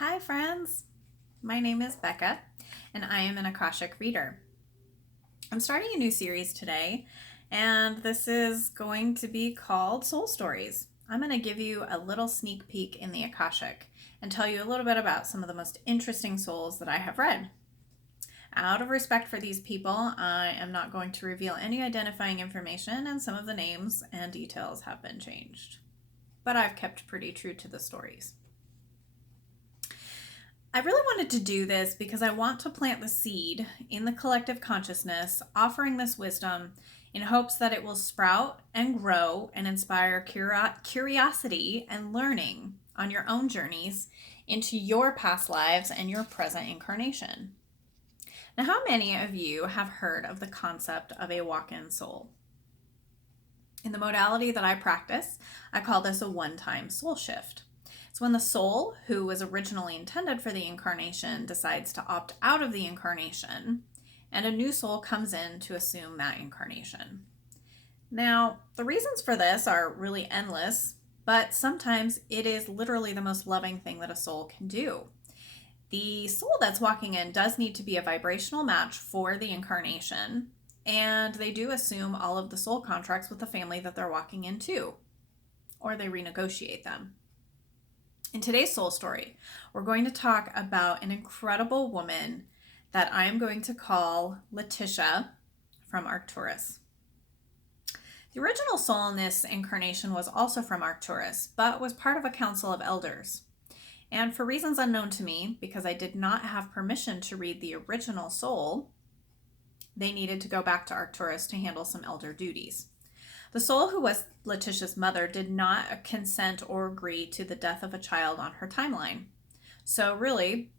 Hi friends, my name is Becca and I am an Akashic reader. I'm starting a new series today and this is going to be called Soul Stories. I'm going to give you a little sneak peek in the Akashic and tell you a little bit about some of the most interesting souls that I have read. Out of respect for these people, I am not going to reveal any identifying information, and some of the names and details have been changed. But I've kept pretty true to the stories. I really wanted to do this because I want to plant the seed in the collective consciousness, offering this wisdom in hopes that it will sprout and grow and inspire curiosity and learning on your own journeys into your past lives and your present incarnation. Now, how many of you have heard of the concept of a walk-in soul? In the modality that I practice, I call this a one-time soul shift. It's when the soul, who was originally intended for the incarnation, decides to opt out of the incarnation, and a new soul comes in to assume that incarnation. Now, the reasons for this are really endless, but sometimes it is literally the most loving thing that a soul can do. The soul that's walking in does need to be a vibrational match for the incarnation, and they do assume all of the soul contracts with the family that they're walking into, or they renegotiate them. In today's soul story, we're going to talk about an incredible woman that I'm going to call Leticia from Arcturus. The original soul in this incarnation was also from Arcturus, but was part of a council of elders. And for reasons unknown to me, because I did not have permission to read the original soul, they needed to go back to Arcturus to handle some elder duties. The soul who was Leticia's mother did not consent or agree to the death of a child on her timeline. So really,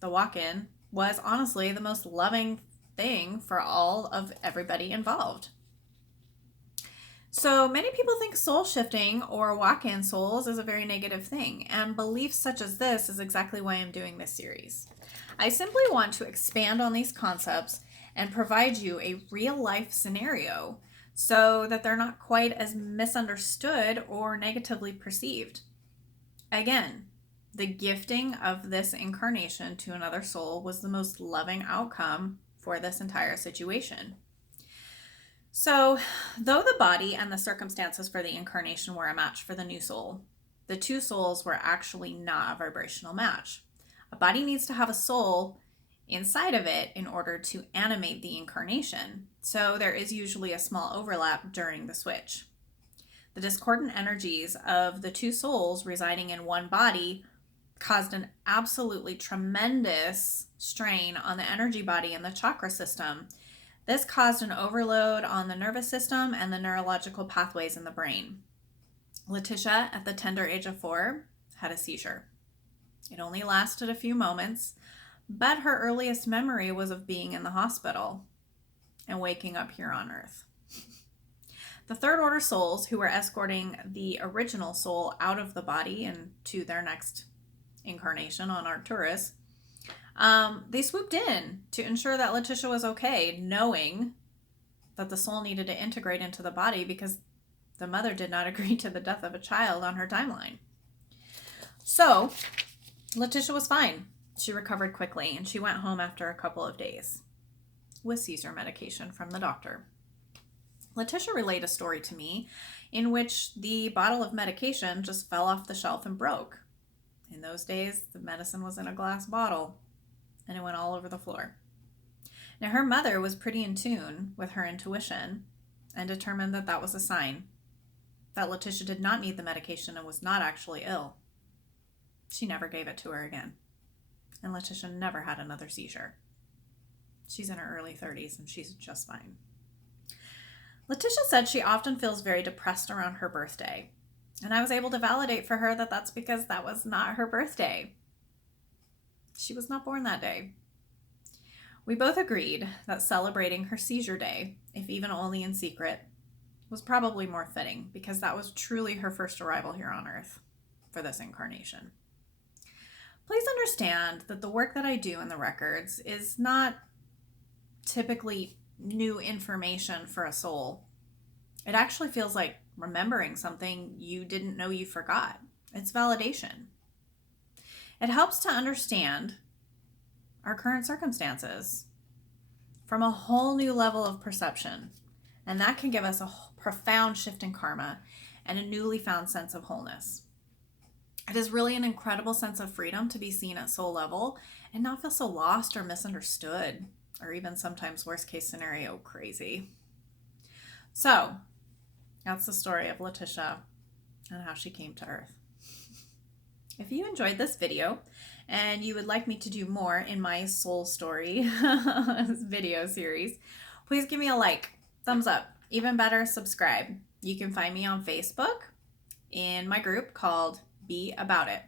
the walk-in was honestly the most loving thing for all of everybody involved. So many people think soul shifting or walk-in souls is a very negative thing, and beliefs such as this is exactly why I'm doing this series. I simply want to expand on these concepts and provide you a real-life scenario so that they're not quite as misunderstood or negatively perceived. Again, the gifting of this incarnation to another soul was the most loving outcome for this entire situation. So, though the body and the circumstances for the incarnation were a match for the new soul, the two souls were actually not a vibrational match. A body needs to have a soul inside of it in order to animate the incarnation, so there is usually a small overlap during the switch. The discordant energies of the two souls residing in one body caused an absolutely tremendous strain on the energy body and the chakra system. This caused an overload on the nervous system and the neurological pathways in the brain. Leticia, at the tender age of 4, had a seizure. It only lasted a few moments, but her earliest memory was of being in the hospital and waking up here on Earth. The third order souls who were escorting the original soul out of the body and to their next incarnation on Arcturus, they swooped in to ensure that Leticia was okay, knowing that the soul needed to integrate into the body because the mother did not agree to the death of a child on her timeline. So, Leticia was fine. She recovered quickly and she went home after a couple of days with Seizure medication from the doctor. Leticia relayed a story to me in which the bottle of medication just fell off the shelf and broke. In those days, the medicine was in a glass bottle and it went all over the floor. Now, her mother was pretty in tune with her intuition and determined that that was a sign that Leticia did not need the medication and was not actually ill. She never gave it to her again, and Leticia never had another seizure. She's in her early 30s and she's just fine. Leticia said she often feels very depressed around her birthday, and I was able to validate for her that that's because that was not her birthday. She was not born that day. We both agreed that celebrating her seizure day, if even only in secret, was probably more fitting because that was truly her first arrival here on Earth for this incarnation. Please understand that the work that I do in the records is not typically new information for a soul. It actually feels like remembering something you didn't know you forgot. It's validation. It helps to understand our current circumstances from a whole new level of perception. And that can give us a profound shift in karma and a newly found sense of wholeness. It is really an incredible sense of freedom to be seen at soul level and not feel so lost or misunderstood, or even sometimes worst case scenario crazy. So that's the story of Leticia and how she came to Earth. If you enjoyed this video and you would like me to do more in my soul story video series, please give me a like, thumbs up, even better, subscribe. You can find me on Facebook in my group called Be About It.